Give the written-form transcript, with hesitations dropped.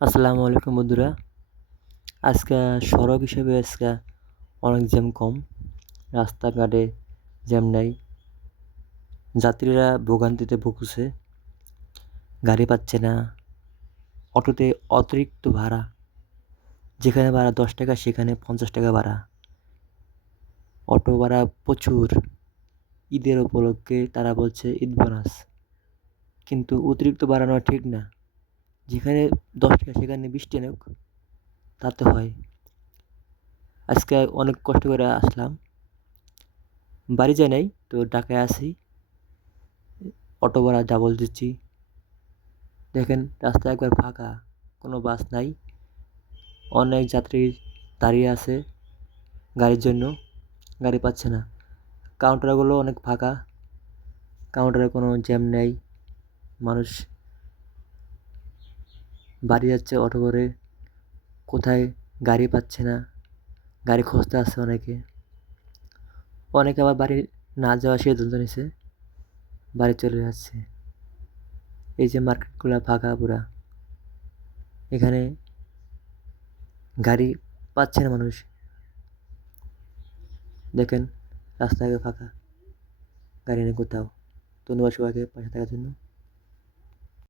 আসসালামু আলাইকুম বন্ধুরা। আজকে সড়ক হিসেবে অনেক জ্যাম কম। রাস্তাঘাটে জ্যাম নাই। যাত্রীরা ভোগান্তিতে ভুগছে, গাড়ি পাচ্ছে না। অটোতে অতিরিক্ত ভাড়া, যেখানে ভাড়া 10 টাকা সেখানে 50 টাকা ভাড়া। অটো ভাড়া প্রচুর। ঈদের উপলক্ষে তারা বলছে ঈদ বোনাস, কিন্তু অতিরিক্ত বাড়ানো ঠিক না। যেখানে 10 টাকা সেখানে 20 টাকা নেক, তাতে হয়। আজকে অনেক কষ্ট করে আসলাম, বাড়ি যাই নাই তো ঢাকায় আছি। অটো ভাড়া ডাবল দিচ্ছি। দেখেন রাস্তা একবার ফাঁকা, কোনো বাস নাই। অনেক যাত্রী দাঁড়িয়ে আছে গাড়ির জন্য, গাড়ি পাচ্ছে না। কাউন্টারগুলো অনেক ফাঁকা, কাউন্টারে কোনো জ্যাম নেই। মানুষ বাড়ি যাচ্ছে অটো করে, কোথায় গাড়ি পাচ্ছে না, গাড়ি খুঁজতে আসছে অনেকে। অনেকে আবার বাড়ি না যাওয়ার সিদ্ধান্ত নিছে, বাড়ি চলে যাচ্ছে। এই যে মার্কেটগুলো ফাঁকা পুরা, এখানে গাড়ি পাচ্ছে না মানুষ। দেখেন রাস্তা ফাঁকা, গাড়ি নেই কোথাও। ধন্যবাদ সবাইকে পাশে থাকার জন্য।